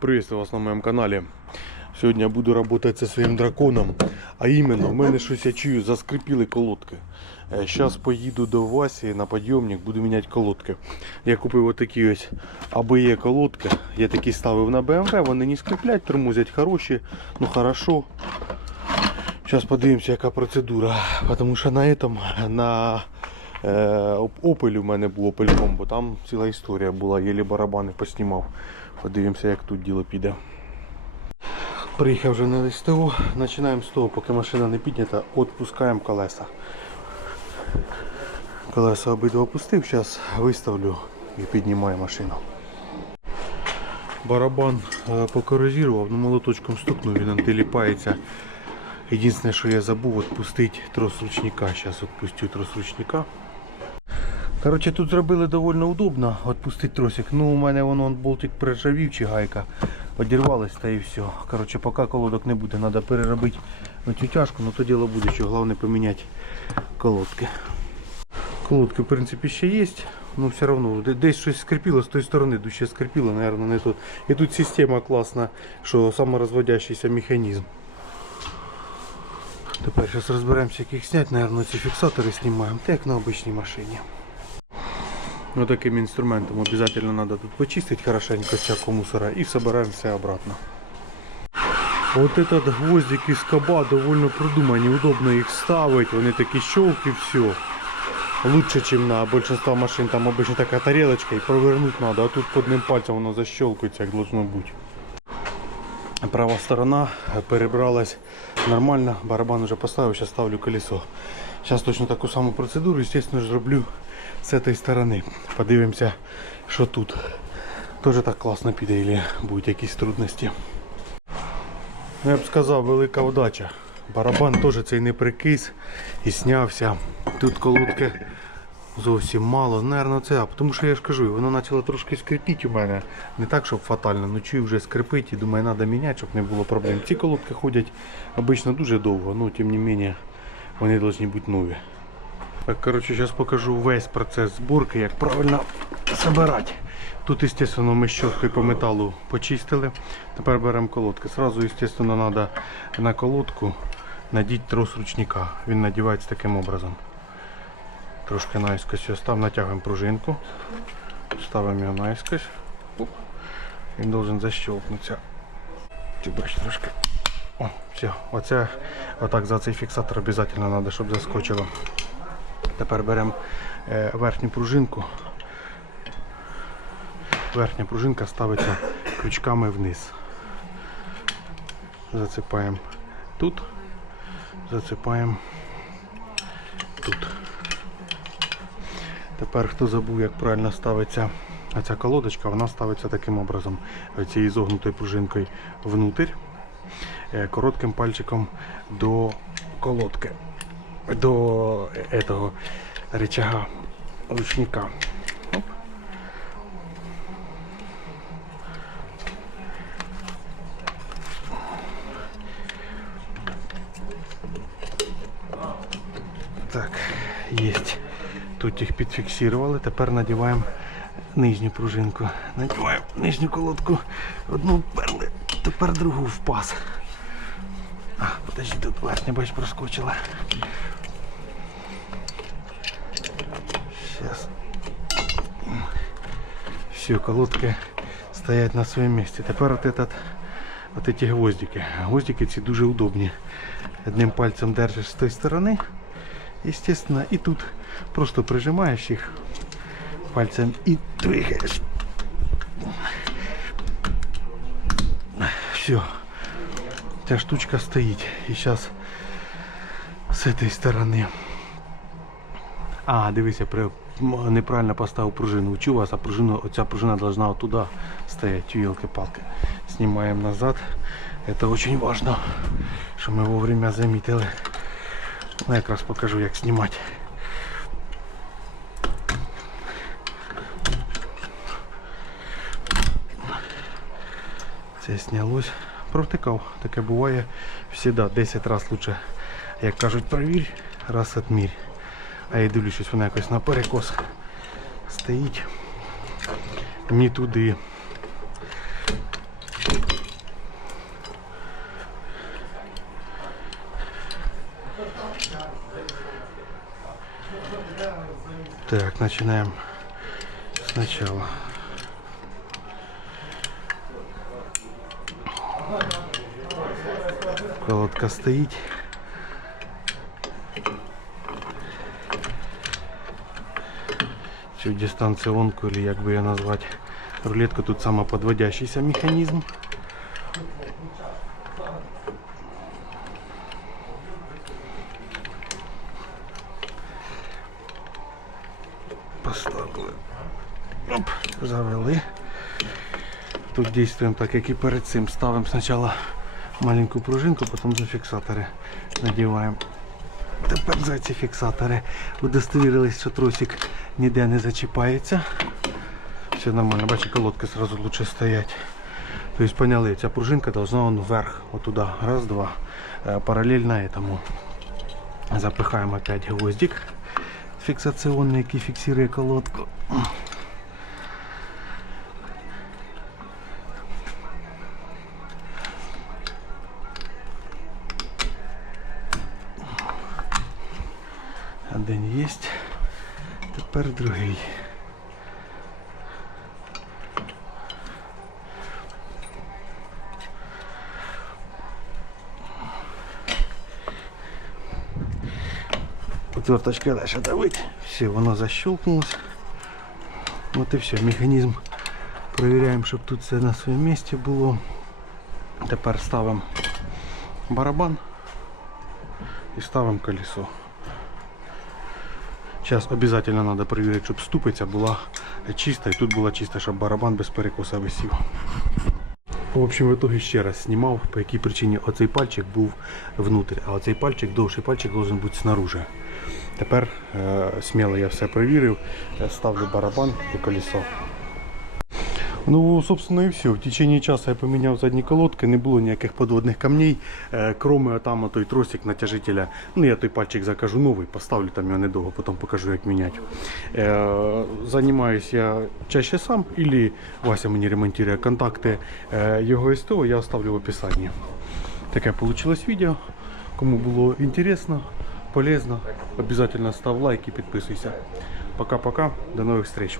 Приветствую вас на моем канале. Сьогодні я буду працювати зі своїм драконом. А іменно, в мене щось я чую, заскрипіли колодки. Зараз поїду до Васі на підйомник, буду міняти колодки. Я купив отакі ось АБЕ колодки. Я такі ставив на BMW, вони не скриплять, тормозять хороші, ну хорошо. Зараз подивимося, яка процедура. Тому що на этом, на е, Opel у мене був Opel Combo, там ціла історія була, єлі барабани поснімав. Подивимося, як тут діло піде. Приїхав вже на СТО, починаємо з того, поки машина не піднята, відпускаємо колеса. Колеса обидва опустив, зараз виставлю і піднімаю машину. Барабан е, покорозував, ну молоточком стукнув, він антиліпається. Єдине, що я забув, відпустити трос ручника. Зараз відпустю трос ручника. Коротше, тут зробили доволі удобно відпустити тросик. Ну, у мене воно болтик приржавів чи гайка. Одірвалась та і все. Коротше, поки колодок не буде, треба переробити цю тяжку, але то діло буде, що головне поміняти колодки. Колодки, в принципі, ще є, але все одно десь щось скрипіло з тої сторони, дужче скрипіло, мабуть, не тут. І тут система класна, що саморозводящийся механізм. Тепер зараз розберемося, як їх зняти, Наверно, ці фіксатори знімаємо, так як на обичній машині. Вот таким инструментом обязательно надо тут почистить хорошенько всякого мусора и собираем все обратно. Вот этот гвоздик из каба довольно продуманный, удобно их ставить, вони такі щелки, все. Лучше, чем на большинство машин, там обычно такая тарелочка и провернуть надо, а тут под одним пальцем воно защелкается, як должно бути. Права сторона перебралась нормально, барабан уже поставив, сейчас ставлю колесо. Сейчас точно таку саму процедуру, естественно, ж зроблю з цієї сторони. Подивимося, що тут. Тоже так класно піде, или будуть якісь трудності. Ну, Я б сказав, велика удача. Барабан теж цей не прикис і снявся. Тут колодки зовсім мало. Наверно, це, тому що я ж кажу, воно почало трошки скрипіти у мене. Не так, щоб фатально, ну чую вже скрипить і думаю, треба міняти, щоб не було проблем. Ці колодки ходять обично дуже довго, ну тим не менше вони повинні бути нові. Так, коротше, зараз покажу весь процес зборки, як правильно збирати. Тут, естественно, ми щоткою по металу почистили. Тепер беремо колодки. Сразу, естественно, треба на колодку надіти трос ручника. Він надівається таким образом. Трошки наискось його став, натягуємо пружинку. Ставимо його наискось. Він должен защелкнутися. Трошки. О, все. Оце, отак за цей фіксатор обов'язково треба, щоб заскочило. Тепер беремо е, верхню пружинку. Верхня пружинка ставиться крючками вниз. Засипаємо тут, засипаємо тут. Тепер хто забув, як правильно ставиться ця колодочка, вона ставиться таким образом. Цією зогнутою пружинкою внутрь, е, коротким пальчиком до колодки до этого рычага ручника. Оп. Так, есть. Тут їх підфіксували. Тепер надіваємо нижню пружинку. Надіваємо нижню колодку. Одну вперли, тепер другу в паз. А, подожди, тут верхня бач проскочила. Все, колодки стоять на своєму місці. Тепер от этот, от эти гвоздики. Гвоздики ці дуже удобні. Одним пальцем держиш з тої сторони, естественно, і тут просто прижимаєш їх пальцем і двигаєш. Все. Ця штучка стоїть. І зараз з цієї сторони. А, дивися, при... неправильно поставив пружину. Учу вас, а пружина, оця пружина должна вот туда стоять, елки-палки. Снимаем назад. Это очень важно, що ми вовремя замітили. Ну, якраз покажу, як знімати. Це снялось. Провтикав. Таке буває всегда. 10 разів лучше, як кажуть, провір, раз отмірь. А я дивлюсь, вона якось на перекос стоїть. Мені туди Так, начинаем сначала. Колодка стоїть. Цю дистанціонку, или як би її назвати, рулетку тут самоподводящийся механізм. Поставили. Оп, завели. Тут действуем так, як і перед цим. Ставимо спочатку маленьку пружинку, потім за фіксатори надіваємо. Тепер за ці фіксатори удостовірились, що тросик ніде не зачіпається. Все нормально, бачите, колодки сразу лучше стоять. Тобто поняли, ця пружинка должна вон вверх, отуда, раз, два. Паралельно Параллельно этому запихаємо опять гвоздик фіксаційний, який фіксує колодку. Один є. Тепер другий. Отверточка дальше давить. Все, воно защелкнулось. Вот и все. Механізм Проверяємо, щоб тут все на своєму місці було. Тепер ставимо барабан і ставимо колесо. Зараз обов'язково треба перевірити, щоб ступиця була чиста і тут була чиста, щоб барабан без перекоса висів. В общем, в итоге ще раз знімав, по якій причині оцей пальчик був внутрі, а оцей пальчик, довший пальчик должен бути снаружи. Тепер е, сміло я все перевірив, е, ставлю барабан і колесо. Ну, собственно, і все. В течение часу я поміняв задні колодки, не було ніяких подводних камней, е, кроме там той тросик натяжителя. Ну, я той пальчик закажу новий, поставлю там його недовго, потім покажу, як міняти. Е, Займаюсь я чаще сам, или Вася мені ремонтує контакти е, його СТО, я оставлю в описанні. Таке вийшло відео. Кому було інтересно, полезно, обов'язково став лайк і підписуйся. Пока-пока, до нових встреч.